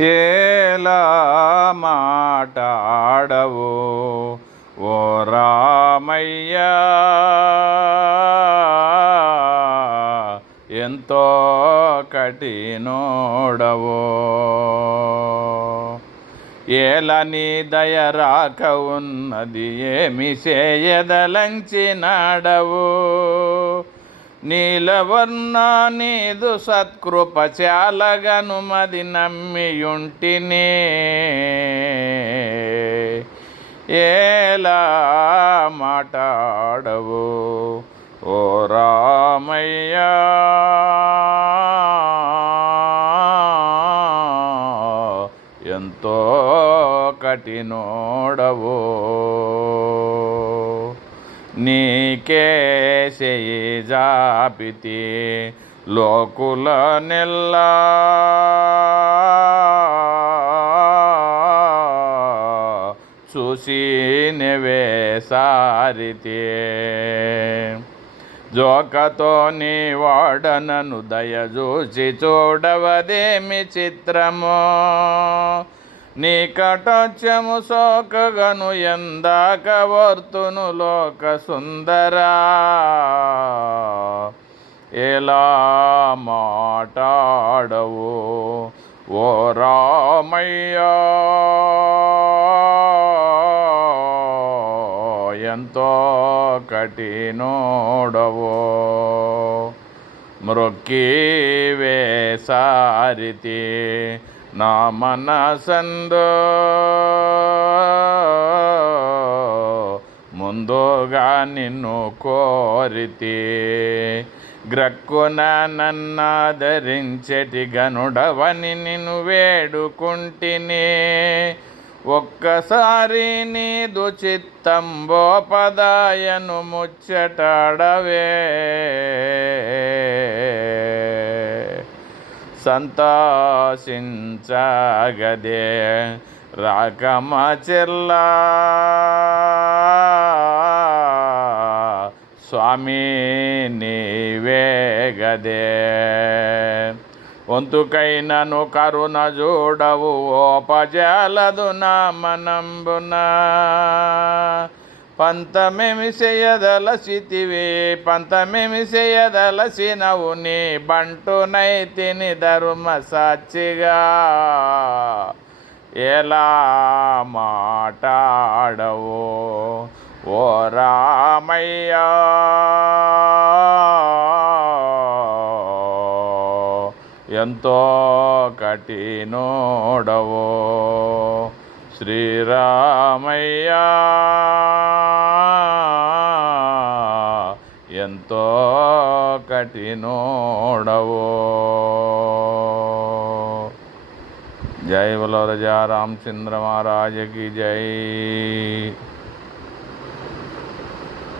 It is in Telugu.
ఏలా మాటాడవు ఓ రామయ్యా. ఎంతో కఠినోడవో. ఏలని దయ రాక ఉన్నది ఏమి చేయదలంచినాడవు. నీలవర్ణ నీదు సత్కృప చాలగను మది నమ్మియుంటిని. ఏలా మాటాడవు ఓ రామయ్యా? ఎంతో కఠినోడవో. నీకే చేయి జాపితి లోకుల నెల్లా. చూసి నెవే సారితే. జోకతో నీ వాడనను దయ దయచూచి చూడవదేమి చిత్రమో. నీ కటోత్యము సోకగను ఎందాక వర్తును లోక సుందరా. ఎలా మాటాడవు ఓ రామయ్యా? ఎంతో కఠినోడవో. మృక్కి వేసారితే నా మనసందో ముందుగా నిన్ను కోరితే గ్రక్కున నన్నాదరించటి గనుడవని నిన్ను వేడుకుంటిని. ఒక్కసారి నీదు చిత్తంబోపదాయను ముచ్చటాడవే. సంతోషించగదే. రాకమ చెల్లా. స్వామి నీవేగదే వంతుకైనను కరుణ చూడవు ఓపజాలదు నా మనంబునా. పంతమేమి చేయదలసితివి పంతమేమి చేయదలసినవు నీ బంటునైతిని ధర్మ సాక్షిగా. ఎలా మాటాడవో ఓ రామయ్యా? ఎంతో కఠినోడవో. శ్రీరామయ్యా. ఎంతో కఠినోడవో. జై బలో రజా రామచంద్ర మహారాజకి జై.